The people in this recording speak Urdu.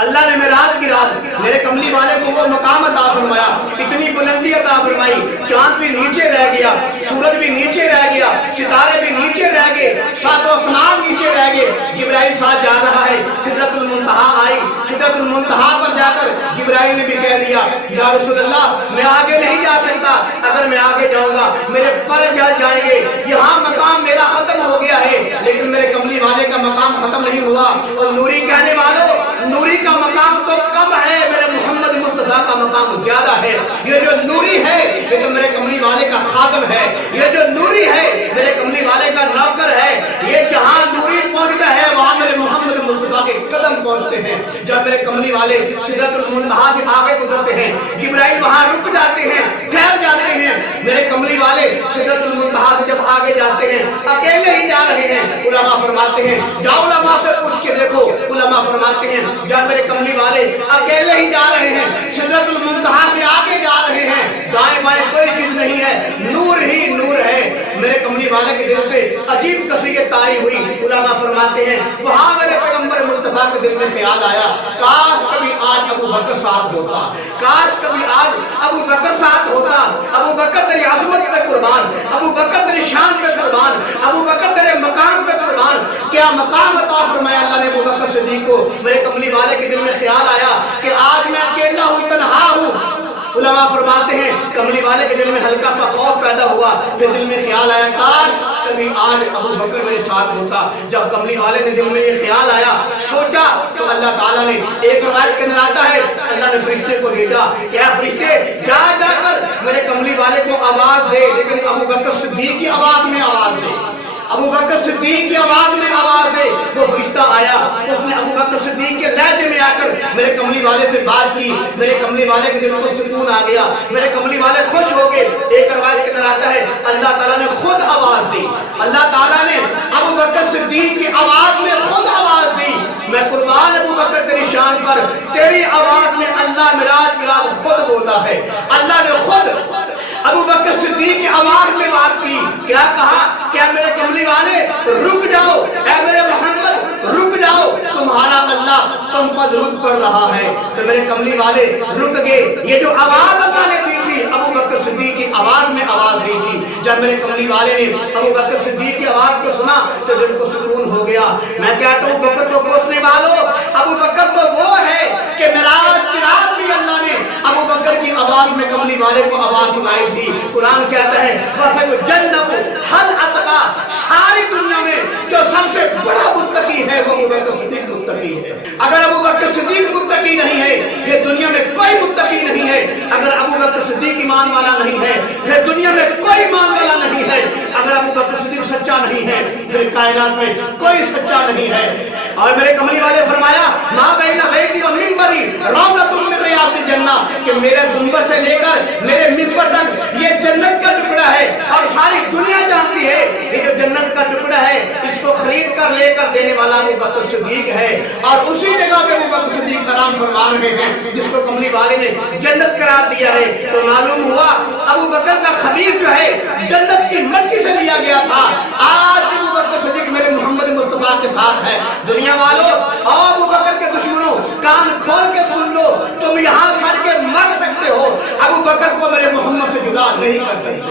اللہ نے معراج کی رات میرے کملی والے کو وہ مقام عطا فرمایا، اتنی بلندی عطا فرمائی، چاند بھی نیچے رہ گیا، سورج بھی نیچے رہ گیا، ستارے بھی نیچے رہ گئے، ساتوں آسمان نیچے رہ گئے۔ جبرائیل ساتھ جا رہا ہے، سدرۃ المنتہا آئی، سدرۃ المنتہا پر جا کر جبرائیل نے بھی کہہ دیا یا رسول اللہ میں آگے نہیں جا سکتا، اگر میں آگے جاؤں گا میرے پر جل جائیں گے، یہاں مقام میرا ختم ہو گیا ہے، لیکن میرے کملی والے کا مقام ختم نہیں ہوا۔ اور نوری کہنے والوں، نوری کا مقام تو کم ہے، میرے محمد مصطفیٰ کا مقام زیادہ ہے۔ یہ جو نوری ہے یہ تو میرے کملی والے کا خادم ہے، یہ جو نوری ہے میرے کملی والے کا نوکر ہے، یہ جہاں نوری پہنچتا ہے وہاں میرے محمد مصطفیٰ کے قدم پہنچتے ہیں۔ جب میرے کملی والے سدرۃ المنتہا سے آگے گزرتے ہیں، جبرائیل وہاں رک جاتے ہیں، ٹھہر جاتے ہیں۔ میرے کملی والے سدرۃ المنتہا سے جب آگے جاتے ہیں اکیلے ہی جا رہے ہیں، علماء فرماتے ہیں جاؤ علماء سے پوچھ کے دیکھو، علماء فرماتے ہیں جب میرے کملی والے اکیلے ہی جا رہے ہیں، سدرۃ المنتہا سے آگے جا رہے ہیں، دائیں بائیں کوئی چیز نہیں ہے، نور ہی نور ہے۔ میرے کملی والے کے دل پہ عجیب کیفیت طاری ہوئی، علماء فرماتے ہیں وہاں میرے پیغمبر مصطفیٰ کے دل میں خیال آیا کاش کبھی آج ابو بکر ساتھ ہوتا، کاش کبھی آج ابو بکر ساتھ ہوتا، ابو بکر تیری عظمت پہ قربان، ابو بکر تیری شان پہ قربان، ابو بکر تیرے مقام پہ قربان۔ کیا مقام عطا فرمایا اللہ نے ابو بکر صدیق کو۔ میرے کملی والے کے دل میں خیال آیا کہ آج میں اکیلا ہوں، تنہا ہوں۔ علماء فرماتے ہیں کملی والے کے دل میں ہلکا سا خوف پیدا ہوا، پھر دل میں خیال آیا کاش کبھی آج ابو بکر میرے ساتھ ہوتا۔ جب کملی والے کے دل میں یہ خیال آیا، سوچا، تو اللہ تعالیٰ نے ایک روایت کے اندر آتا ہے اللہ نے فرشتے کو بھیجا کہ اے فرشتے جا کر میرے کملی والے کو آواز دے، لیکن ابو بکر صدیق کی آواز میں آواز دے، ابو بکر صدیق کی آواز میں آواز دے۔ وہ فرشتہ آیا، اس نے ابو بکر صدیق کے لہجے میں آ کر میرے کملی والے سے بات کی، میرے کملی والے کے دل کو سکون آ گیا، میرے کملی والے خوش ہو گئے۔ ایک روایت کے اندر آتا ہے اللہ تعالیٰ نے خود آواز دی، اللہ تعالیٰ نے ابو بکر صدیق کی آواز میں خود آواز دی۔ میں قربان ابو بکر تیری شان پر، تیری آواز میں اللہ معراج کی رات خود بولا ہے، اللہ نے خود ابو بکر صدیق کی آواز میں بات کی۔ کیا کہا کہ میرے کملی والے رک جاؤ، اے میرے محمد رک جاؤ، تمہارا اللہ تم پر درود پڑھ رہا ہے۔ تو میرے کملی والے رک گئے۔ یہ جو آواز اللہ نے دی تھی ابو بکر صدیق کی آواز میں آواز دی تھی۔ جب میرے کملی والے نے ابو بکر صدیق کی آواز کو سنا تو دل کو سکون ہو گیا۔ میں کہتا ہوں ابو بکر کو پوچھنے والوں، ابو بکر تو وہ ہے کہ معراج کی رات بھی اللہ نے ابو بکر کی آواز میں کملی والے کو آواز سنائی تھی۔ قرآن کہتا ہے وَسَيُجَنَّبُ الْأَتْقَى، ساری دنیا میں جو سب سے بڑا متقی ہے وہ ابو بکر صدیق متقی ہے۔ اگر ابو بکر صدیق متقی نہیں ہے یہ دنیا میں کوئی متقی نہیں ہے۔ اگر ابو بکر صدیق ایمان والا نہیں ہے یہ دنیا میں کوئی ایمان والا نہیں ہے۔ اگر ابو بکر صدیق سچا نہیں ہے پھر کائنات میں کوئی سچا نہیں ہے۔ اور میرے کملی والے فرمایا مَا بَيْنَ بَيْتِي وَمِنبَرِي رَوْضَةٌ مِّن رِّيَاضِ الْجَنَّةِ، کہ میرے گنبد سے لے کر میرے منبر تک یہ جنت کا ٹکڑا ہے، اور ساری دنیا جانتی ہے یہ جو جنت کا ٹکڑا ہے اس کو خرید کر لے کر دینے والا ابو بکر صدیق ہے۔ اور اسی جگہ پہ ابو بکر صدیق کلام فرما رہے ہیں جس کو کملی والے نے جنت قرار دیا ہے۔ تو معلوم ہوا ابو بکر کا خمیر جو ہے جنت کی مٹی سے لیا گیا تھا۔ آج ابو بکر صدیق میرے محمد مصطفیٰ کے ساتھ ہے۔ دنیا والوں اور ابو بکر کے دشمنوں کان کھول کے سن لو، تم یہاں سڑ کے مر سکتے ہو، ابو بکر کو میرے محمد سے جدا نہیں کر سکتے۔